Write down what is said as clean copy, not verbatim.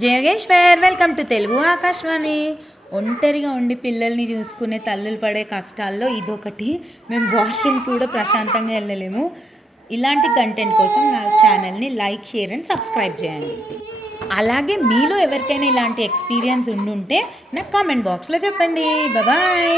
జయోగేశ్వర్ welcome to Telugu Akashvani. ఒంటరిగా ఉండి పిల్లల్ని చూసుకునే తల్లులు పడే కష్టాల్లో ఇదొకటి. మేము వాష్రూమ్కి కూడా ప్రశాంతంగా వెళ్ళలేము. ఇలాంటి కంటెంట్ కోసం నా ఛానల్ని లైక్, షేర్ అండ్ సబ్స్క్రైబ్ చేయండి. అలాగే మీలో ఎవరికైనా ఇలాంటి ఎక్స్పీరియన్స్ ఉండుంటే నాకు కామెంట్ బాక్స్లో చెప్పండి. బాయ్.